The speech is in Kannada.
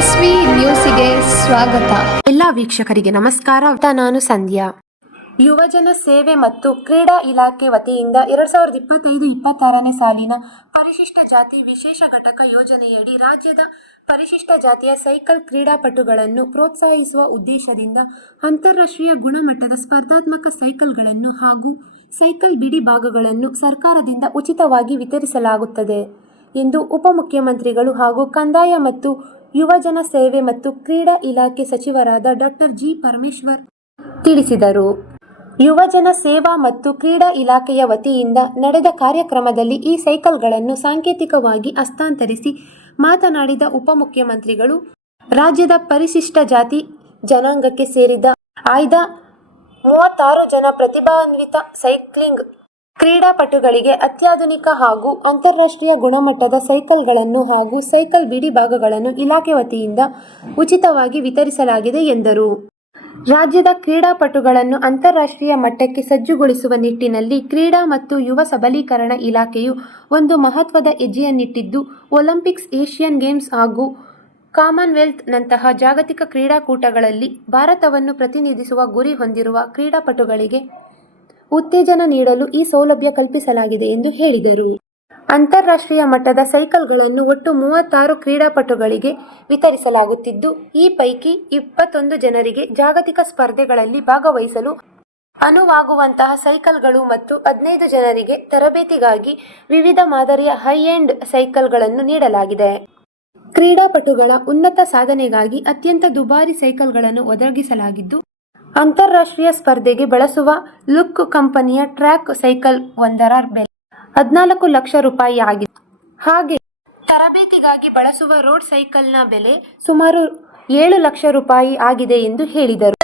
ಎಸ್ವಿ ನ್ಯೂಸಿಗೆ ಸ್ವಾಗತ. ಎಲ್ಲ ವೀಕ್ಷಕರಿಗೆ ನಮಸ್ಕಾರ. ನಾನು ಸಂಧ್ಯಾ. ಯುವಜನ ಸೇವೆ ಮತ್ತು ಕ್ರೀಡಾ ಇಲಾಖೆ ವತಿಯಿಂದ 2025-26ನೇ ಸಾಲಿನ ಪರಿಶಿಷ್ಟ ಜಾತಿ ವಿಶೇಷ ಘಟಕ ಯೋಜನೆಯಡಿ ರಾಜ್ಯದ ಪರಿಶಿಷ್ಟ ಜಾತಿಯ ಸೈಕಲ್ ಕ್ರೀಡಾಪಟುಗಳನ್ನು ಪ್ರೋತ್ಸಾಹಿಸುವ ಉದ್ದೇಶದಿಂದ ಅಂತಾರಾಷ್ಟ್ರೀಯ ಗುಣಮಟ್ಟದ ಸ್ಪರ್ಧಾತ್ಮಕ ಸೈಕಲ್ಗಳನ್ನು ಹಾಗೂ ಸೈಕಲ್ ಬಿಡಿ ಭಾಗಗಳನ್ನು ಸರ್ಕಾರದಿಂದ ಉಚಿತವಾಗಿ ವಿತರಿಸಲಾಗುತ್ತದೆ ಎಂದು ಉಪಮುಖ್ಯಮಂತ್ರಿಗಳು ಹಾಗೂ ಕಂದಾಯ ಮತ್ತು ಯುವಜನ ಸೇವೆ ಮತ್ತು ಕ್ರೀಡಾ ಇಲಾಖೆ ಸಚಿವರಾದ ಡಾ. ಜಿ. ಪರಮೇಶ್ವರ್ ತಿಳಿಸಿದರು. ಯುವಜನ ಸೇವಾ ಮತ್ತು ಕ್ರೀಡಾ ಇಲಾಖೆಯ ವತಿಯಿಂದ ನಡೆದ ಕಾರ್ಯಕ್ರಮದಲ್ಲಿ ಈ ಸೈಕಲ್ಗಳನ್ನು ಸಾಂಕೇತಿಕವಾಗಿ ಹಸ್ತಾಂತರಿಸಿ ಮಾತನಾಡಿದ ಉಪಮುಖ್ಯಮಂತ್ರಿಗಳು, ರಾಜ್ಯದ ಪರಿಶಿಷ್ಟ ಜಾತಿ ಜನಾಂಗಕ್ಕೆ ಸೇರಿದ ಆಯ್ದ 36 ಜನ ಪ್ರತಿಭಾನ್ವಿತ ಸೈಕ್ಲಿಂಗ್ ಕ್ರೀಡಾಪಟುಗಳಿಗೆ ಅತ್ಯಾಧುನಿಕ ಹಾಗೂ ಅಂತಾರಾಷ್ಟ್ರೀಯ ಗುಣಮಟ್ಟದ ಸೈಕಲ್ಗಳನ್ನು ಹಾಗೂ ಸೈಕಲ್ ಬಿಡಿ ಭಾಗಗಳನ್ನು ಇಲಾಖೆ ವತಿಯಿಂದ ಉಚಿತವಾಗಿ ವಿತರಿಸಲಾಗಿದೆ ಎಂದರು. ರಾಜ್ಯದ ಕ್ರೀಡಾಪಟುಗಳನ್ನು ಅಂತಾರಾಷ್ಟ್ರೀಯ ಮಟ್ಟಕ್ಕೆ ಸಜ್ಜುಗೊಳಿಸುವ ನಿಟ್ಟಿನಲ್ಲಿ ಕ್ರೀಡಾ ಮತ್ತು ಯುವ ಸಬಲೀಕರಣ ಇಲಾಖೆಯು ಒಂದು ಮಹತ್ವದ ಹೆಜ್ಜೆಯನ್ನಿಟ್ಟಿದ್ದು, ಒಲಿಂಪಿಕ್ಸ್, ಏಷ್ಯನ್ ಗೇಮ್ಸ್ ಹಾಗೂ ಕಾಮನ್ವೆಲ್ತ್ ನಂತಹ ಜಾಗತಿಕ ಕ್ರೀಡಾಕೂಟಗಳಲ್ಲಿ ಭಾರತವನ್ನು ಪ್ರತಿನಿಧಿಸುವ ಗುರಿ ಹೊಂದಿರುವ ಕ್ರೀಡಾಪಟುಗಳಿಗೆ ಉತ್ತೇಜನ ನೀಡಲು ಈ ಸೌಲಭ್ಯ ಕಲ್ಪಿಸಲಾಗಿದೆ ಎಂದು ಹೇಳಿದರು. ಅಂತಾರಾಷ್ಟ್ರೀಯ ಮಟ್ಟದ ಸೈಕಲ್ಗಳನ್ನು ಒಟ್ಟು 36 ಕ್ರೀಡಾಪಟುಗಳಿಗೆ ವಿತರಿಸಲಾಗುತ್ತಿದ್ದು, ಈ ಪೈಕಿ 21 ಜನರಿಗೆ ಜಾಗತಿಕ ಸ್ಪರ್ಧೆಗಳಲ್ಲಿ ಭಾಗವಹಿಸಲು ಅನುವಾಗುವಂತಹ ಸೈಕಲ್ಗಳು ಮತ್ತು 15 ಜನರಿಗೆ ತರಬೇತಿಗಾಗಿ ವಿವಿಧ ಮಾದರಿಯ ಹೈ-ಎಂಡ್ ಸೈಕಲ್ಗಳನ್ನು ನೀಡಲಾಗಿದೆ. ಕ್ರೀಡಾಪಟುಗಳ ಉನ್ನತ ಸಾಧನೆಗಾಗಿ ಅತ್ಯಂತ ದುಬಾರಿ ಸೈಕಲ್ಗಳನ್ನು ಒದಗಿಸಲಾಗಿದ್ದು, ಅಂತಾರಾಷ್ಟ್ರೀಯ ಸ್ಪರ್ಧೆಗೆ ಬಳಸುವ ಲುಕ್ ಕಂಪನಿಯ ಟ್ರ್ಯಾಕ್ ಸೈಕಲ್ ಒಂದರ ಬೆಲೆ 14 ಲಕ್ಷ ರೂಪಾಯಿ ಆಗಿದೆ. ಹಾಗೆ ತರಬೇತಿಗಾಗಿ ಬಳಸುವ ರೋಡ್ ಸೈಕಲ್ನ ಬೆಲೆ ಸುಮಾರು 7 ಲಕ್ಷ ರೂಪಾಯಿ ಆಗಿದೆ ಎಂದು ಹೇಳಿದರು.